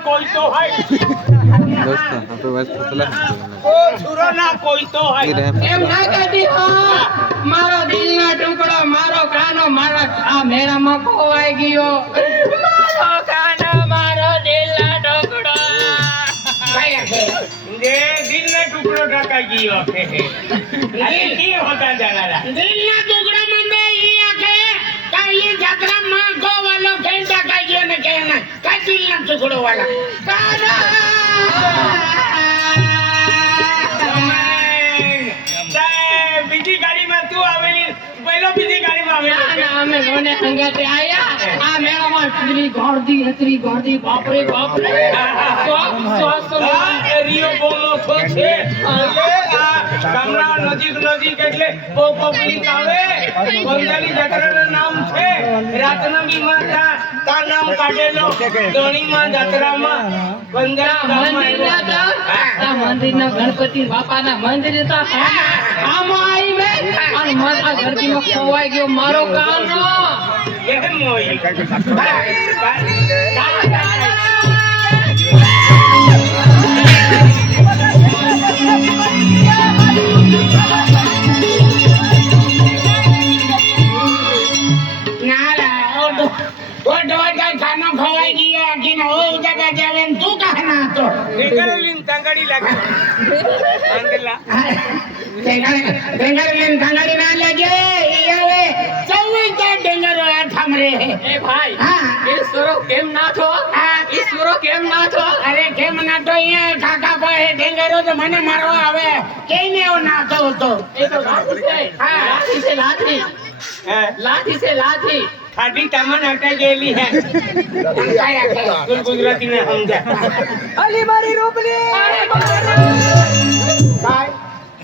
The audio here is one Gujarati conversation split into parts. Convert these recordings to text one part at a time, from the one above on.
કોઈ તો હોય दोस्तों आपको बस पता ઓ સુરો ના કોઈ તો હોય એમ ના કહેતી હો મારો દિલનો ટુકડો મારો કાનો મારા આ મેળામાં ખોવાઈ ગયો મારો કાનો મારો દિલનો ટુકડો દે દિલ ને ટુકડો ઢકાઈ ગયો અરે કી હોતા જાનારા દિલના ટુકડામાં બે ઈ આખે કાલી જાત્રામાં ગોવાલો ખેંચા કાઈ ગયો ને કે ના કાઈ દિલના ટુકડો વાળા કાના બીજી ગાડીમાં તું આવેલી પહેલો બીજી ગાડીમાં આવેલી અમે લોને સંગાતે આયા આ મેળામાં એટલી ગોળદી બાપરે બાપરે એરિયો બોલો છો છે ગામના નજીક એટલે બહુ પબ્લિક આવે બંગાળી જાત્રાનું નામ છે રાતના બીમાર તા નામ કાઢેલો ધણીમાં જાત્રામાં મંદિરના ગણપતિ બાપાના મંદિર તો આમાં આવી મેં અને મારા ઘરતીમાં ખોવાઈ ગયો મારો કાનો એમ હોય ખાનો ખવાઈ ગયો આખીને ઓ દાદા જાવે તું કહના હતો નીકળલીન તાંગડી લાગે આંદલા ડેંગરલીન તાંગડી ના લાગે ઈ આવે સૌઈ કે ડેંગરો આ થામરે એ ભાઈ હા એ સુરો કેમ ના થો હા ઈ સુરો કેમ ના થો અરે કેમ ના થો અહીંયા કાકા પાસે ડેંગરો તો મને મારવા આવે કેઈને એવો ના થો તો એ તો લાઠી છે હા લાઠી છે લાઠી લાઠી છે લાઠી ખાટી તામન હટાઈ ગયેલી હે તું ગુજરાતી ને સમજા અલી મારી રૂપલી ભાઈ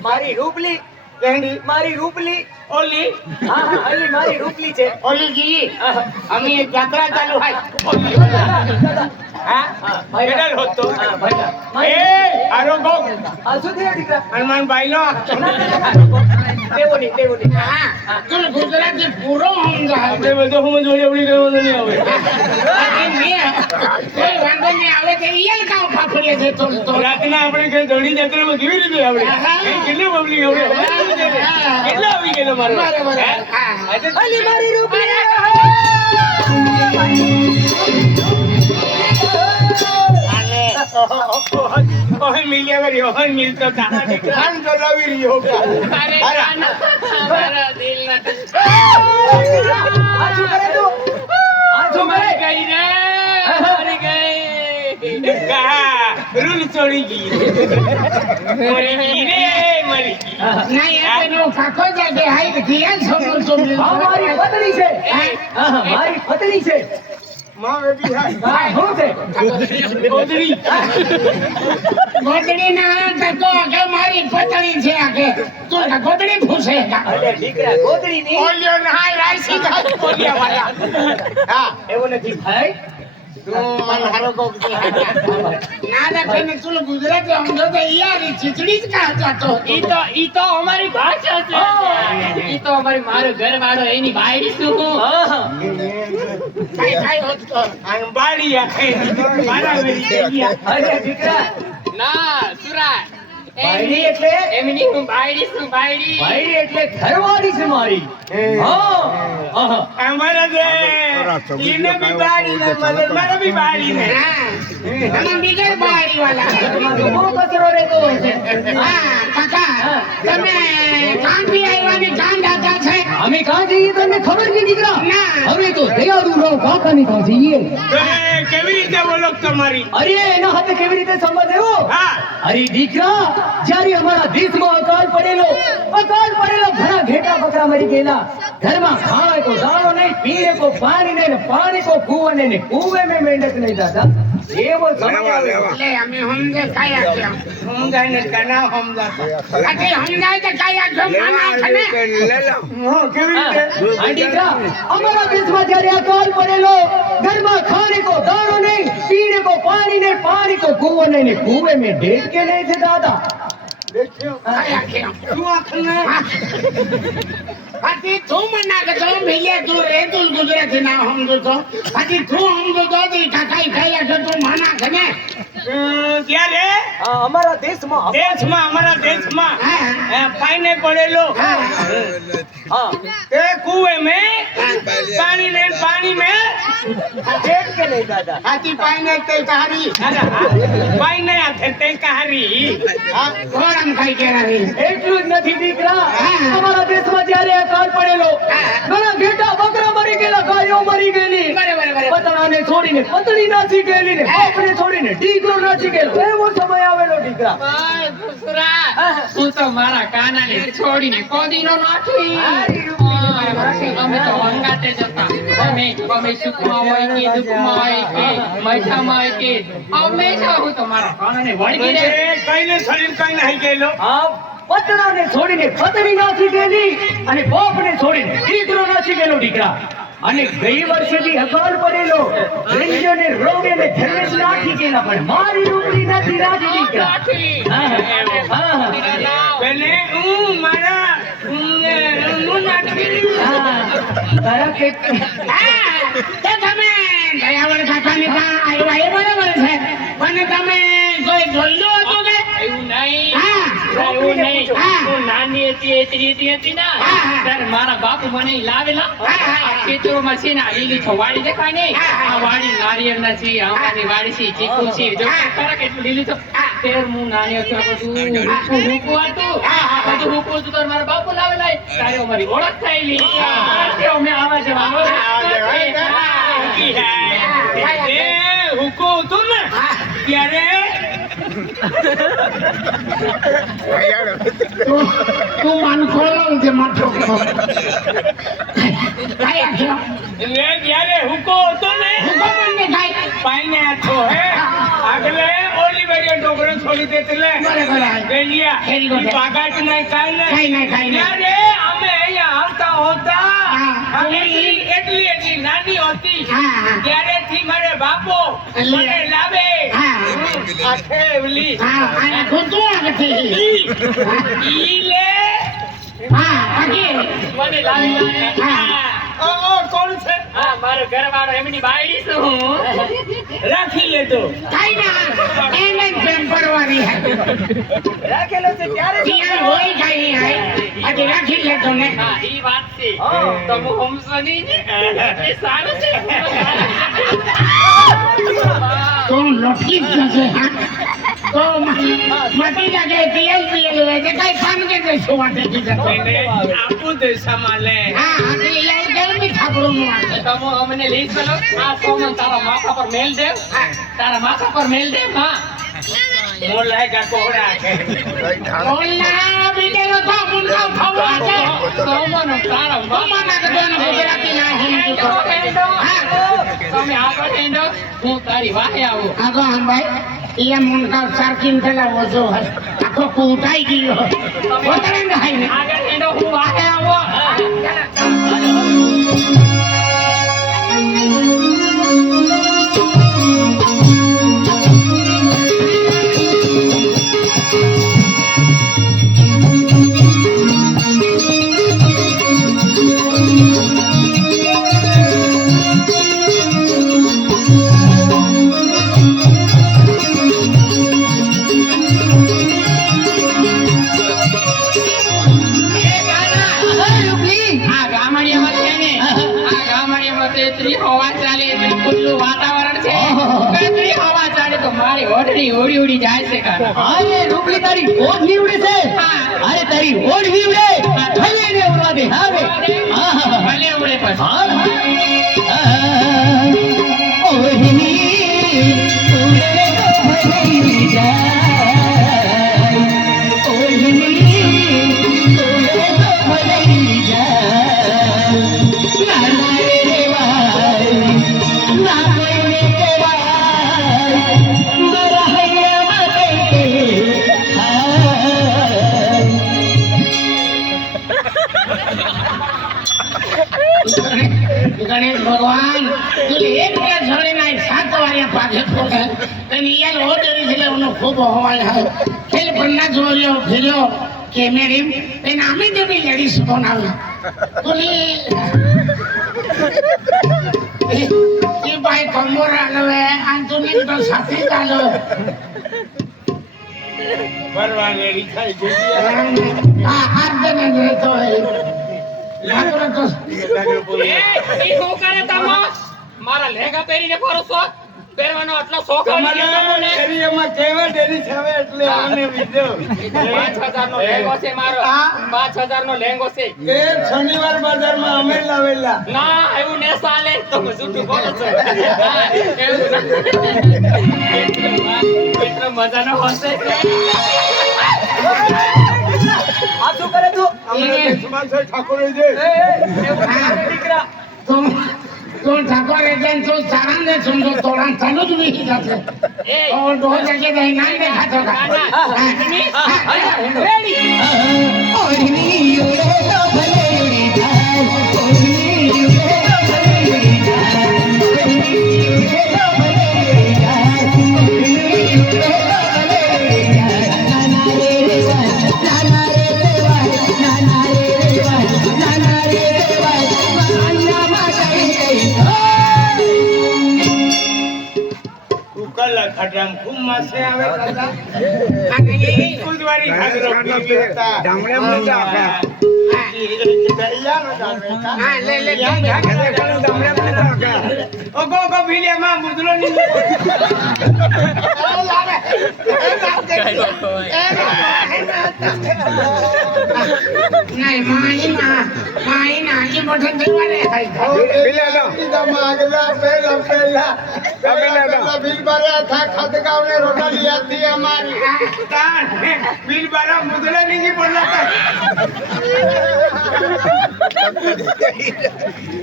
મારી રૂપલી કેંડી મારી રૂપલી ઓલી હા હા અલી મારી રૂપલી છે ઓલી જી અમે એક યાત્રા ચાલુ હાય હા મેડલ હોતો હા ભાઈ એ આરો ગો આ શું થયું દીકરા હનુમાન ભાઈનો તેવોની હા તું ગુજરાતી પૂરો સમજા આપણે બધો હું જોડે આપણી કરવાનો નહીં આવે કોઈ વાંધો નહીં આવે તો ઈયલ કામ ફાફડીએ છે તો રાતના આપણે કઈ ધોળી જાત્રામાં કેવી રીતે આપણે કેટલી પબ્લિક આપણે કેટલા આવી ગયેલો મારો બરાબર હા અલી મારી રૂપલી ઓહે મિલ્યા વરી ઓહે મિલતો તા ખાન ચલાવી રહ્યો અરે મારા દિલના આ શું કરે તું આ શું કરે ગઈ રે મરી ગઈ કા રૂલ છોડી ગઈ મરી ગઈ રે મરી ગઈ નહીં આ પેલો કાકો જાગે હાઈ ગયા છોકરો હા મારી પત્ની છે હા મારી પત્ની છે માં બેબી હા શું છે ઓદરી ગોદડી ના તકો કે મારી પતળી છે આકે તું ગોદડી ફૂસે અરે દીકરા ગોદડી ની ઓલ્યો ના રાઈસી ઘાસ બોલ્યા વાળા હા એવું નથી ભાઈ તું મન હારો કો ના ના તને તું ગુજરાતી સમજો તો યાર ખીચડી જ ખાતા તો ઈ તો અમારી ભાષા છે ઈ તો અમારી મારો ઘરવાળો એની વાયડી શું કાઈ હોત તો આમ બાડી આખે મારા વેરી ગયા અરે દીકરા ના સુરા બાયડી એટલે એમની હું બાયડી છું બાયડી બાયડી એટલે ઘરવાળી છે મારી હા હા અમારા જે ઈને બી બાડી ને મને મારા બી બાડી ને તમે બીજર બાયડી વાળા બહુ કચરો રહેતો હોય છે હા કાકા તમે કાંઠી આવ્યા ને કાંડ હતા છે અમે કાં જઈએ તમને ખબર નહીં દીકરા ના. અમે તો દયાળુ રહો કાકાની તો જઈએ તમે કેવી રીતે બોલો તમારી અરે એના હાથે કેવી રીતે સંબંધ એવો હા અરે દીકરા જ્યારે અમારા દેશમાં અકાળ પડેલો ઘણા ઘેટા બકરા મરી ગયેલા ઘરમાં ખાવા કો દાણો નહીં પીએ કો પાણી નહીં ને પાણી કો કૂવો નહીં ને કૂવે મેં મેંડક નહીં દાદા એવો સમય આવ્યો એટલે અમે સમજે કાયા કેમ સમજાય ને કના સમજાતો આથી સમજાય તો કાયા કેમ માના ખને કેવી રીતે આ દીકરા અમારા દેશમાં જ્યારે અકાળ પડેલો ઘરમાં ખાને કો દાણો નહીં પીને કો પાણી નહીં પાણી કો કૂવો નહીં ને કૂવે મેં ઢેટ કે નહીં थे दादा આયા કેમ તું આખને આથી તું મને કે તો ભૈયા તું રે તું ગુજરાતી ના સમજો તો આથી તું સમજો તો તી કાકાઈ ખાયા છો તું માના કને ત્યારે અમારા દેશમાં અમારા દેશમાં હા પાઈને પડેલો हाँ એ કુએ में पानी में पेट के नहीं दादा આથી પાઈને તે તારી પાઈને આથે તે કહારી ગોળમ ખાઈ કે રહી એટલું જ નથી દીકરા હા. અમારા દેશમાં જ્યારે અકાળ પડેલો હા. ઘણા ઘેટા બકરા મરી ગયેલા ગાયો મરી ગયેલી બરાબર પતણાને છોડીને પતળી નાસી ગયેલી ને બાપને છોડીને દીકરો નાસી ગયેલો એવો સમય આવેલો દીકરા હું તો મારા કાનાને છોડીને કોદીનો નાખી અમે તો હંગાતે જતા અમે સુખમાં હોય કે દુઃખમાં હોય કે મજામાં હોય કે હંમેશા હું તો મારા કાનાને વળગી રહે કઈને શરીર કઈ નહીં ગયેલો આ પતણાને છોડીને પતળી નાસી ગયેલી અને બાપને છોડીને દીકરો નાસી ગયેલો દીકરા અને ગઈ વર્ષેથી અકાળ પડેલો રેંજોને રોગેને ધર્મેશ નાખી ગયેલા પણ મારી રૂપડી નથી રાજી દીકરા હા, હા, હા. પેલે હું મારા હું નાખી હા, તારા કે હા તો તમે દયાવર કાકાની પાસે આવ્યા એ બરાબર છે પણ તમે કોઈ જોયું હતું કે એવું નહીં હા એવું નહીં હા. હું નાની હતી એટલી હતી ને હા. ત્યારે મારા બાપુ મને ઈ લાવેલા હા. આ ખેતરોમાં છે ને આ લીલી તો વાડી દેખાય ને હા. આ વાડી નારિયેળના છે આંબાની વાડી છે ચીકુ છે જો હા. ખરા કેટલું લીલી તો તેર હું નાની હતી આ બધું રૂપું હતું હા. આ બધું રૂપું હતું તો મારા બાપુ લાવેલા તારે અમારી ઓળખ થયેલી ત્યારથી અમે આવા જવાનું એ હુકો હતો ને ત્યારે તું મન ખોલો છે માથો કાયા છો જ્યારે હુકો હતો ને હુકમ મને કાઈ પાઈને આથો હે આગલે ઓલી બાજુ ડોગરો છોડી દેતલે બરાબર. ગેલિયા ખેરી ગોઠે. બાગાટ નહીં કાઈ કાઈ નહીં. ત્યારે અમે અહીંયા આવતા હોતા હા. એટલી નાની હતી હા. ત્યારેથી મારે બાપો એટલે- મને લાવે હા. આ થેવલી હા અને ખોટું આગથી ઈ લે હા આગે મને લાવી હા. ઓ કોણ છે હા મારો ઘરવાળો એમની બાયડી છું હું રાખી લેતો કાઈ ના એને પ્રેમ કરવાની હે રાખેલો છે ત્યારે જ ત્યાં હોય કાઈ હે આજે રાખી લેતો ને હા ઈ વાત છે તો હું હોમસની ને એ સારું છે તો લટકી જ જશે હા તો મટી લાગે પીએલ હોય કે કાઈ કામ કે દેશો માટે કીધું એને આપું દે સમાલે હા એટલે યાર ગરમી થાપડું નું આવે તમે અમને લઈ ચલો આ સોમન તારા માથા પર મેલ દે તારા માથા પર મેલ દે હા મોલાય કા કોહડા કે ઓલા બીજેલો તો મુંડા થવા છે સોમન તારા મમ્મા કે દોન ગુજરાતી ના હિન્દી તો હા તમે આગળ હેંડો હું તારી વાહે આવું આગો ભાઈ એ મુંડા સારકીન થલા ઓજો હે આખો કૂટાઈ ગયો ઓતરે નહીં ને આગળ હેંડો હું વાહે આવો આ ગામડિયામાં છે ને આ ગામડિયામાં તો એટલી હવા ચાલે એટલું ખુલ્લું વાતાવરણ છે એટલી હવા ચાલે તો મારી ઓઢણી ઉડી ઉડી જાય છે કાના અરે રૂપલી તારી ઓઢણી ઉડે છે અરે તારી ઓઢણી ઉડે ભલે ને ઉડવા દે હા બે હા હા ભલે ઉડે પછી હા ઓઢણી ઉડે તો ભલે જાય ઓઢણી ઉડે તો ભલે જાય ના ના રે વાય ના કોઈને કહેવાય મારા હૈયામાં કઈ ગણેશ ભગવાન તું એક બે છોડી નાય સાત વાળ્યા પાછે ખોટે અને યાર ઓડરી છે એનો ખૂબ હવાય હે ખેલ पन्नास वर्यो फिर्यो कॅमेरीम पण आम्ही ते बी लेडीज बनवला तुम्ही ती बाई कंबोर आलो आणि तुम्ही तो साथी आलो परवानगी खाई गेली हा हात देण्यात येतोय लागलं तो ઈ શું કરે તમે મારા લેગા પહેરીને ફરો છો પહેરવાનો આટલો શોખ આવી ગયો તમને એરિયામાં કેવા ડેરી છાવે એટલે આને વિદ્યો 5000 નો લેંગો છે મારો હા? 5000 નો લેંગો છે એ શનિવાર બજારમાં અમે લાવેલા ના એવું ને ચાલે તમે જૂઠું બોલો છો હા, એવું ના. એટલો મજાનો હશે આ શું કરે તું ઠાકોર જે દીકરા तुम ठाकुर रहते हैं तो सारा ने समझो तोड़ा चालू भी ही जाते એ और दो जगह नहीं नहीं देखा तो का રેડી ઓરની ઉડે તો ભલે ઉડી જાય ઓરની ઉડે તો ભલે ઉડી જાય ઓરની ઉડે તો ભલે ઉડી જાય ઓરની ઉડે તો ભલે ઉડી જાય નાના રે રેવાય નાના રે રેવાય નાના રે રેવાય નાના રે રેવાય માન્યા માં ગઈ ઉકલા ખડમ ખૂબ માસે આવે કાકા કુદવારી ખાગરો ડામણે મજા આપા हां ले ले ઓગો ઓગો ભીલિયામાં મુદલો ની नहीं माई ना ये मोठे देवाले है આગલા પહેલા બિલ ભર્યા થા ખદગાવને રોટલી હતી અમારી બિલ ભરા મુદલા ની પડલા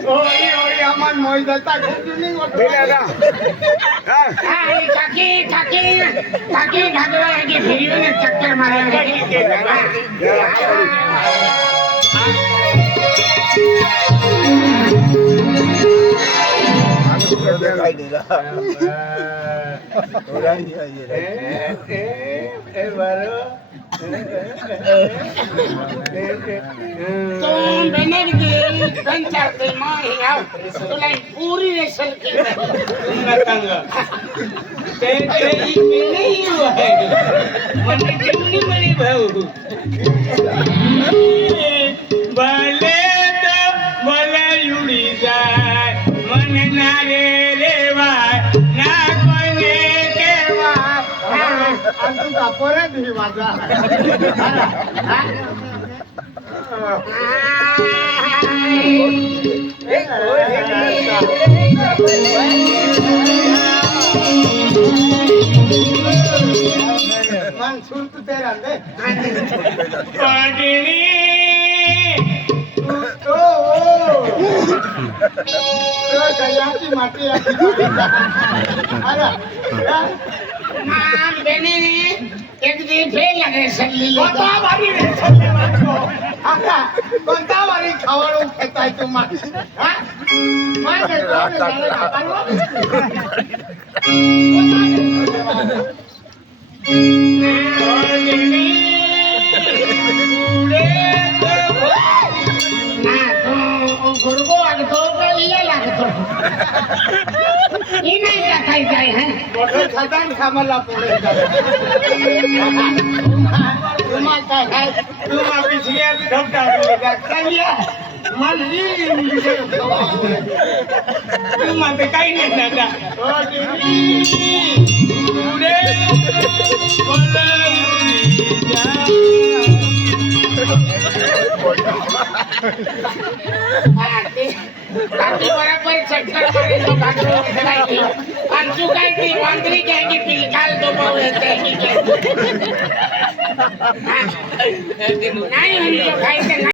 ઓય ઓય અમાર મોઈ દતા ગુની ઓટલા हां काकी काकी काकी भागवा के फिरियो ने चक्कर मारा तो मैंने भी पंचायत में मारी आओ तो लाइन पूरी रेसल की તે ઈ નહીં હોય મને કેમની મળી ભાવ ભલે તો ભલે ઉડી જાય મને ના રે રેવાય ના કોઈને કહેવાય આ તું કાપોરે દી વાજા मन सुनत तेरा दे पाडनी तो कयाची माटी आती अरे मां बेने एक दिन फेल लगे सल्ली ले कोणता वारी रे सल्ले मारतो आका कोणता वारी खावाळू खेताय तू मा हा मार दे गुरगो लगतो का ये लगतो ये नहीं रखाई जाए है मोठे खदान खामला पुढे तुम्हा काय आहे तुम्हा पिछल्या ढबटा टाकल्या मला तुम्हा ते काही नाही दादा ओ देवी पुढे काकी बराबर चक्कर मारे तो काकरो उठलाई अंशु काय की वांदरी काय की पिलकाल तो पाव येते की नाही हम तो खाई